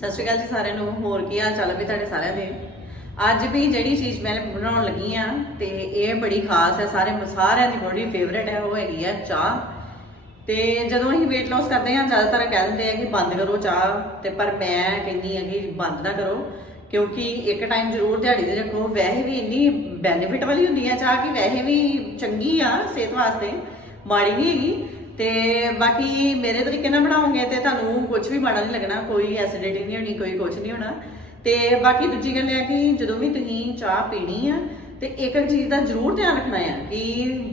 ਸਤਿ ਸ਼੍ਰੀ ਅਕਾਲ ਜੀ ਸਾਰਿਆਂ ਨੂੰ। ਹੋਰ ਕੀ ਹਾਲ ਚਾਲ ਹੈ ਵੀ ਤੁਹਾਡੇ ਸਾਰਿਆਂ ਦੇ? ਅੱਜ ਵੀ ਜਿਹੜੀ ਚੀਜ਼ ਮੈਂ ਬਣਾਉਣ ਲੱਗੀ ਆ ਤੇ ਇਹ ਬੜੀ ਖਾਸ ਹੈ ਸਾਰੇ ਸਾਰਿਆਂ ਦੀ ਬੜੀ ਫੇਵਰੇਟ ਹੈ ਉਹ ਹੈਗੀ ਆ ਚਾਹ। ਤੇ ਜਦੋਂ ਅਸੀਂ weight loss ਕਰਦੇ ਹਾਂ, ਜ਼ਿਆਦਾਤਰ ਕਹਿ ਦਿੰਦੇ ਆ ਕਿ ਬੰਦ ਕਰੋ ਚਾਹ, ਤੇ ਪਰ ਮੈਂ ਕਹਿੰਦੀ ਆ ਕਿ ਬੰਦ ਨਾ ਕਰੋ, ਕਿਉਂਕਿ ਇੱਕ ਟਾਈਮ ਜ਼ਰੂਰ ਦਿਹਾੜੀ ਦੇ ਰੱਖੋ। ਵੈਸੇ ਵੀ ਇੰਨੀ ਬੈਨੀਫਿਟ ਵਾਲੀ ਹੁੰਦੀ ਆ ਚਾਹ ਕਿ ਵੈਸੇ ਵੀ ਚੰਗੀ ਆ ਸਿਹਤ ਵਾਸਤੇ। ਮਾੜੀ ਨਹੀਂ ਹੈਗੀ ਤੇ ਬਾਕੀ ਮੇਰੇ ਤਰੀਕੇ ਨਾਲ ਬਣਾਓਗੇ ਤੇ ਤੁਹਾਨੂੰ ਕੁਝ ਵੀ ਮਾੜਾ ਨਹੀਂ ਲੱਗਣਾ, ਕੋਈ ਐਸਿਡਿਟੀ ਨਹੀਂ ਹੋਣੀ, ਕੋਈ ਕੁਝ ਨਹੀਂ ਹੋਣਾ। ਤੇ ਬਾਕੀ ਦੂਜੀ ਗੱਲ ਇਹ ਆ ਕਿ ਜਦੋਂ ਵੀ ਤੁਸੀਂ ਚਾਹ ਪੀਣੀ ਆ, ਤੇ ਇੱਕ ਇੱਕ ਚੀਜ਼ ਦਾ ਜ਼ਰੂਰ ਧਿਆਨ ਰੱਖਣਾ ਆ ਕਿ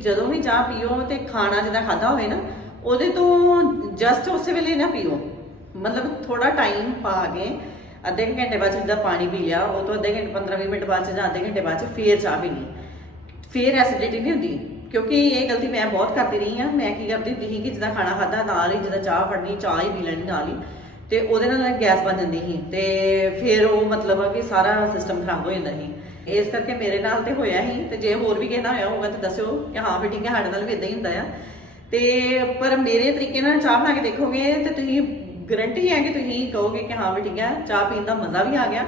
ਜਦੋਂ ਵੀ ਚਾਹ ਪੀਓ ਤੇ ਖਾਣਾ ਜਿੱਦਾਂ ਖਾਦਾ ਹੋਵੇ ਨਾ, ਉਹਦੇ ਤੋਂ ਜਸਟ ਉਸੇ ਵੇਲੇ ਨਾ ਪੀਓ। ਮਤਲਬ ਥੋੜਾ ਟਾਈਮ ਪਾ ਕੇ ਅੱਧੇ ਘੰਟੇ ਬਾਅਦ ਜਿੱਦਾਂ ਪਾਣੀ ਪੀ ਲਿਆ, ਉਹ ਤੋਂ ਅੱਧੇ ਘੰਟੇ 15-20 ਮਿੰਟ ਬਾਅਦ 'ਚ ਜਾਂ ਅੱਧੇ ਘੰਟੇ ਬਾਅਦ 'ਚ ਫੇਰ ਚਾਹ ਪੀਣੀ। ਫੇਰ ਐਸਿਡਿਟੀ ਨਹੀਂ ਹੁੰਦੀ। ਕਿਉਂਕਿ ਇਹ ਗਲਤੀ ਮੈਂ ਬਹੁਤ ਕਰਦੀ ਰਹੀ ਹਾਂ। ਮੈਂ ਕੀ ਕਰਦੀ ਹੁੰਦੀ ਸੀ ਕਿ ਜਿੱਦਾਂ ਖਾਣਾ ਖਾਦਾ ਨਾਲ ਹੀ ਜਿੱਦਾਂ ਚਾਹ ਫੜਨੀ, ਚਾਹ ਹੀ ਪੀ ਲੈਣੀ ਨਾਲ ਹੀ। ਤੇ ਉਹਦੇ ਨਾਲ ਗੈਸ ਬਣ ਜਾਂਦੀ ਸੀ। ਤੇ ਫਿਰ ਉਹ ਮਤਲਬ ਆ ਕਿ ਸਾਰਾ ਸਿਸਟਮ ਖਰਾਬ ਹੋ ਜਾਂਦਾ ਸੀ। ਇਸ ਕਰਕੇ ਮੇਰੇ ਨਾਲ ਤੇ ਹੋਇਆ ਹੀ। ਤੇ ਜੇ ਹੋਰ ਵੀ ਕਿਸੇ ਨਾਲ ਹੋਇਆ ਹੋਊਗਾ ਤਾਂ ਦੱਸਿਓ ਕਿ ਹਾਂ ਵੀ ਠੀਕ ਹੈ, ਸਾਡੇ ਨਾਲ ਵੀ ਇਦਾਂ ਹੀ ਹੁੰਦਾ ਆ। ਤੇ ਪਰ ਮੇਰੇ ਤਰੀਕੇ ਨਾਲ ਚਾਹ ਬਣਾ ਕੇ ਦੇਖੋਗੇ ਤੇ ਤੁਸੀਂ ਗਰੰਟੀ ਹੈ ਕਿ ਤੁਸੀਂ ਕਹੋਗੇ ਕਿ ਹਾਂ ਵੀ ਠੀਕ ਹੈ, ਚਾਹ ਪੀਣ ਦਾ ਮਜ਼ਾ ਵੀ ਆ ਗਿਆ।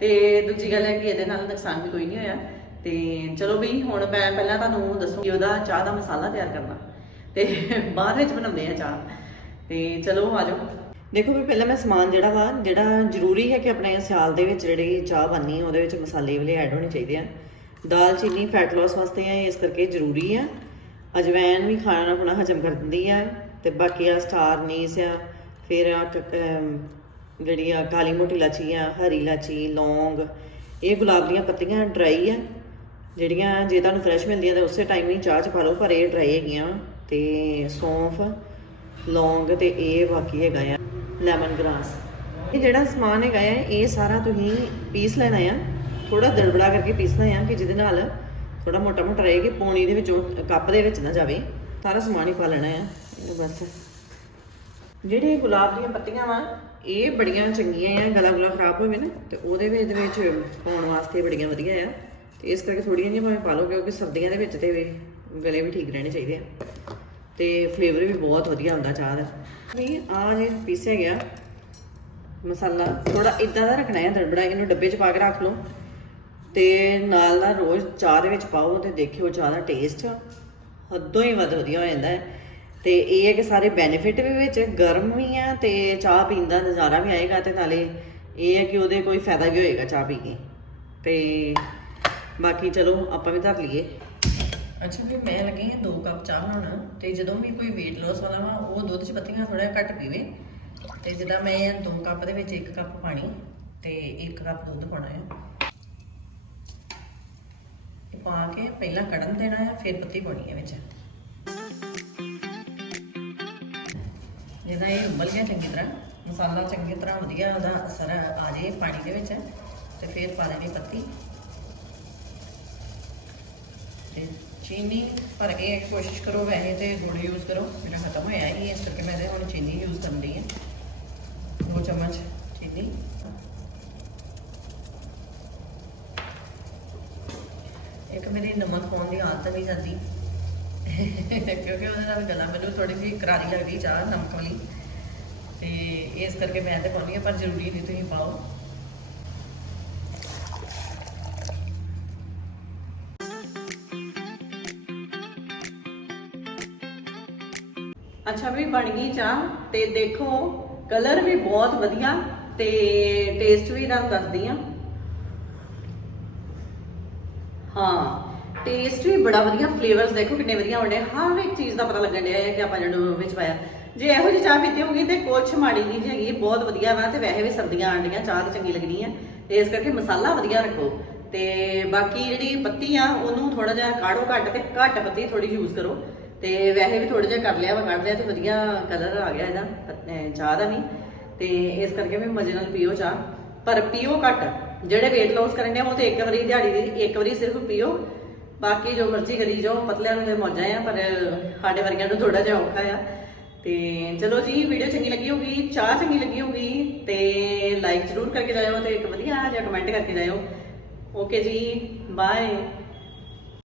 ਤੇ ਦੂਜੀ ਗੱਲ ਹੈ ਕਿ ਇਹਦੇ ਨਾਲ ਨੁਕਸਾਨ ਵੀ ਕੋਈ ਨਹੀਂ ਹੋਇਆ। ਤੇ ਚਲੋ ਵੀ ਹੁਣ ਮੈਂ ਪਹਿਲਾਂ ਤੁਹਾਨੂੰ ਦੱਸੂਗੀ ਉਹਦਾ ਚਾਹ ਦਾ ਮਸਾਲਾ ਤਿਆਰ ਕਰਨਾ। ਤੇ ਬਾਅਦ ਵਿੱਚ ਬਣਾਉਂਦੇ ਆ ਚਾਹ। ਤੇ ਚਲੋ ਆ ਜਾਓ। ਦੇਖੋ ਵੀ ਪਹਿਲਾਂ ਮੈਂ ਸਮਾਨ ਜਿਹੜਾ ਵਾ, ਜਿਹੜਾ ਜ਼ਰੂਰੀ ਹੈ ਕਿ ਆਪਣੇ ਸਿਆਲ ਦੇ ਵਿੱਚ ਜਿਹੜੀ ਚਾਹ ਬਣਨੀ, ਉਹਦੇ ਵਿੱਚ ਮਸਾਲੇ ਵਾਲੇ ਐਡ ਹੋਣੇ ਚਾਹੀਦੇ ਆ। ਦਾਲ, ਚੀਨੀ ਫੈਟ ਲਾਸ ਵਾਸਤੇ ਆ, ਇਸ ਕਰਕੇ ਜ਼ਰੂਰੀ ਆ। ਅਜਵੈਨ ਵੀ ਖਾਣਾ ਆਪਣਾ ਹਜਮ ਕਰ ਦਿੰਦੀ ਆ, ਤੇ ਬਾਕੀ ਆ ਸਟਾਰ ਨੀਸ ਆ, ਫਿਰ ਆ ਜਿਹੜੀ ਆ ਕਾਲੀ ਮੋਟੀ ਇਲਾਚੀ ਆ, ਹਰੀ ਇਲਾਚੀ, ਲੌਂਗ, ਇਹ ਗੁਲਾਬ ਦੀਆਂ ਪੱਤੀਆਂ ਡਰਾਈ ਆ। ਜਿਹੜੀਆਂ ਜੇ ਤੁਹਾਨੂੰ ਫਰੈਸ਼ ਮਿਲਦੀਆਂ ਤਾਂ ਉਸੇ ਟਾਈਮ ਹੀ ਚਾਹ ਚ ਪਾ ਲਓ, ਪਰ ਇਹ ਡਰਾਈ ਹੈਗੀਆਂ ਵਾਂ। ਤੇ ਸੌਂਫ, ਲੌਂਗ ਤੇ ਇਹ ਬਾਕੀ ਹੈਗਾ ਆ ਲੈਮਨ ਗ੍ਰਾਸ ਇਹ ਜਿਹੜਾ ਸਮਾਨ ਹੈਗਾ ਆ, ਇਹ ਸਾਰਾ ਤੁਸੀਂ ਪੀਸ ਲੈਣਾ ਆ। ਥੋੜਾ ਦੜਬੜਾ ਕਰਕੇ ਪੀਸਣਾ ਆ ਕਿ ਜਿਹਦੇ ਨਾਲ ਥੋੜਾ ਮੋਟਾ ਮੋਟਾ ਰਹੇ ਕਿ ਪੌਣੀ ਦੇ ਵਿੱਚੋਂ, ਕੱਪ ਦੇ ਵਿੱਚ ਨਾ ਜਾਵੇ। ਸਾਰਾ ਸਮਾਨ ਹੀ ਪਾ ਲੈਣਾ ਆ। ਇਹਨੂੰ ਬਸ। ਜਿਹੜੇ ਗੁਲਾਬ ਦੀਆਂ ਪੱਤੀਆਂ ਵਾ, ਇਹ ਬੜੀਆਂ ਚੰਗੀਆਂ ਆ, ਗਲਾ ਗੁਲਾ ਖਰਾਬ ਹੋਵੇ ਨਾ, ਤੇ ਉਹਦੇ ਵਿੱਚ ਇਹਦੇ ਵਿੱਚ ਪਾਉਣ ਵਾਸਤੇ ਬੜੀਆਂ ਵਧੀਆ ਆ। ਇਸ ਕਰਕੇ ਥੋੜੀਆਂ ਜਿਹੀਆਂ ਭਾਵੇਂ ਪਾ ਲਓ, ਕਿਉਂਕਿ ਸਰਦੀਆਂ ਦੇ ਵਿੱਚ ਤੇ ਵੀ ਗਲੇ ਵੀ ਠੀਕ ਰਹਿਣੇ ਚਾਹੀਦੇ ਆ। ਤੇ ਫਲੇਵਰ ਵੀ ਬਹੁਤ ਵਧੀਆ ਹੁੰਦਾ ਚਾਹ ਦਾ। ਵੀ ਆ ਜੇ ਪੀਸਿਆ ਗਿਆ ਮਸਾਲਾ ਥੋੜਾ ਇਦਾਂ ਦਾ ਰੱਖਣਾ ਹੈ ਦੜਬੜਾ ਇਹਨੂੰ ਡੱਬੇ 'ਚ ਪਾ ਕੇ ਰੱਖ ਲਓ। ਤੇ ਨਾਲ ਨਾਲ ਰੋਜ਼ ਚਾਹ ਦੇ ਵਿੱਚ ਪਾਓ ਤੇ ਦੇਖਿਓ ਚਾਹ ਦਾ ਟੇਸਟ ਹੱਦੋਂ ਹੀ ਵੱਧ ਵਧੀਆ ਹੋ ਜਾਂਦਾ ਹੈ। ਤੇ ਇਹ ਹੈ ਕਿ ਸਾਰੇ ਬੈਨੀਫਿਟ ਵੀ ਵਿੱਚ, ਗਰਮ ਵੀ ਆ ਤੇ ਚਾਹ ਪੀਣ ਦਾ ਨਜ਼ਾਰਾ ਵੀ ਆਏਗਾ ਤੇ ਨਾਲੇ ਇਹ ਹੈ ਕਿ ਉਹਦੇ ਕੋਈ ਫਾਇਦਾ ਵੀ ਹੋਏਗਾ ਚਾਹ ਪੀ ਕੇ। ਤੇ ਬਾਕੀ ਚਲੋ, ਆਪਾਂ ਵੀ ਧਰ ਲਈਏ। ਅੱਛਾ ਵੀ ਮੈਂ ਲੱਗੀ ਹਾਂ 2 ਕੱਪ ਚਾਹ ਬਣਾਉਣਾ, ਤੇ ਜਦੋਂ ਵੀ ਕੋਈ weight loss ਵਾਲਾ ਵਾ, ਉਹ ਦੁੱਧ 'ਚ ਪੱਤੀਆਂ ਥੋੜਾ ਘੱਟ ਪੀਵੇ। ਤੇ ਜਿੱਦਾਂ ਮੈਂ 2 ਕੱਪ ਦੇ ਵਿੱਚ 1 ਕੱਪ ਪਾਣੀ, ਤੇ 1 ਕੱਪ ਦੁੱਧ ਪਾਉਣਾ ਹੈ ਪਾ ਕੇ ਪਹਿਲਾਂ ਕੜਨ ਦੇਣਾ ਹੈ ਫਿਰ ਪੱਤੀ ਪਾਉਣੀ ਹੈ ਵਿੱਚ। ਜਿਹਦਾ ਇਹ ਉਬਲ ਗਿਆ ਚੰਗੀ ਤਰ੍ਹਾਂ, ਮਸਾਲਾ ਚੰਗੀ ਤਰ੍ਹਾਂ ਵਧੀਆ ਉਹਦਾ ਅਸਰ ਆ ਜੇ ਪਾਣੀ ਦੇ ਵਿੱਚ, ਤੇ ਫਿਰ ਪਾ ਦੇਣੀ ਪੱਤੀ। ਤੇ ਚੀਨੀ ਭਰ ਕੇ ਕੋਸ਼ਿਸ਼ ਕਰੋ, ਵੈਸੇ ਤੇ ਗੁੜ ਯੂਜ਼ ਕਰੋ ਮੇਰਾ ਖਤਮ ਹੋਇਆ ਹੀ, ਇਸ ਕਰਕੇ ਮੈਂ ਤੇ ਹੁਣ ਚੀਨੀ ਯੂਜ਼ ਕਰਨ ਦੀ ਹੈ। ਦੋ ਚਮਚ ਚੀਨੀ। ਇੱਕ ਮੇਰੀ ਨਮਕ ਪਾਉਣ ਦੀ ਆਦਤ ਨਹੀਂ ਜਾਂਦੀ, ਕਿਉਂਕਿ ਉਹਦੇ ਨਾਲ ਗਲਾ ਮੈਨੂੰ ਥੋੜੀ ਜਿਹੀ ਕਰਾਰੀ ਲੱਗਦੀ ਚਾਹ ਨਮਕ ਵਾਲੀ। ਤੇ ਇਸ ਕਰਕੇ ਮੈਂ ਤੇ ਪਾਉਂਦੀ ਹਾਂ, ਪਰ ਜ਼ਰੂਰੀ ਨਹੀਂ ਤੁਸੀਂ ਪਾਓ। ਅੱਛਾ ਵੀ ਬਣ ਗਈ ਚਾਹ ਤੇ ਦੇਖੋ ਕਲਰ ਵੀ ਬਹੁਤ ਵਧੀਆ ਤੇ ਟੇਸਟ ਵੀ ਤੁਹਾਨੂੰ ਦੱਸਦੀ ਆ ਹਾਂ ਟੇਸਟ ਵੀ ਬੜਾ ਵਧੀਆ ਫਲੇਵਰਸ ਦੇਖੋ ਕਿੰਨੇ ਵਧੀਆ ਹੁੰਦੇ ਹਰ ਇੱਕ ਚੀਜ਼ ਦਾ ਪਤਾ ਲੱਗਣ ਡਿਆ ਹੈ ਕਿ ਆਪਾਂ ਜਿਹੜਾ ਵਿੱਚ ਪਾਇਆ। ਜੇ ਇਹੋ ਜਿਹੀ ਚਾਹ ਪੀਤੀ ਹੋਗੀ ਤੇ ਕੁਛ ਮਾੜੀ ਨਹੀਂ ਜੀ ਹੈਗੀ ਬਹੁਤ ਵਧੀਆ ਵਾ ਤੇ ਵੈਸੇ ਵੀ ਸਰਦੀਆਂ ਆਣ ਡੀਆਂ ਚਾਹ ਤਾਂ ਚੰਗੀ ਲੱਗਣੀ ਆ। ਤੇ ਇਸ ਕਰਕੇ ਮਸਾਲਾ ਵਧੀਆ ਰੱਖੋ। ਤੇ ਬਾਕੀ ਜਿਹੜੀ ਪੱਤੀ ਆ, ਉਹਨੂੰ ਥੋੜਾ ਜਿਹਾ ਕਾੜੋ ਘੱਟ ਤੇ ਘੱਟ ਪੱਤੀ ਥੋੜੀ ਯੂਜ਼ ਕਰੋ। ਤੇ ਵੈਸੇ ਵੀ ਥੋੜਾ ਜਿਹਾ ਕਰ ਲਿਆ ਵਾ, ਕੱਢ ਲਿਆ ਤੇ ਵਧੀਆ ਕਲਰ ਆ ਗਿਆ ਇਹਦਾ ਅਹ ਚਾਹ ਦਾ ਵੀ। ਤੇ ਇਸ ਕਰਕੇ ਵੀ ਮਜ਼ੇ ਨਾਲ ਪੀਓ ਚਾਹ। ਪਰ ਪੀਓ ਘੱਟ, ਜਿਹੜੇ weight loss ਕਰਨ ਦੇ ਉਹ ਤੇ ਇੱਕ ਵਾਰੀ ਦਿਹਾੜੀ ਦੀ, ਇੱਕ ਵਾਰੀ ਸਿਰਫ ਪੀਓ। ਬਾਕੀ ਜੋ ਮਰਜ਼ੀ ਕਰੀ ਜਾਓ, ਪਤਲਿਆਂ ਨੂੰ ਤੇ ਮੌਜਾਂ ਆ, ਪਰ ਸਾਡੇ ਵਰਗਿਆਂ ਨੂੰ ਥੋੜਾ ਜਿਹਾ ਔਖਾ ਆ। ਤੇ ਚਲੋ ਜੀ ਵੀਡੀਓ ਚੰਗੀ ਲੱਗੀ ਹੋਗੀ ਚਾਹ ਚੰਗੀ ਲੱਗੀ ਹੋਗੀ ਤੇ ਲਾਈਕ ਜ਼ਰੂਰ ਕਰਕੇ ਜਾਇਓ ਤੇ ਇੱਕ ਵਧੀਆ ਜਿਹਾ ਕਮੈਂਟ ਕਰਕੇ ਜਾਇਓ। ਓਕੇ ਜੀ ਬਾਏ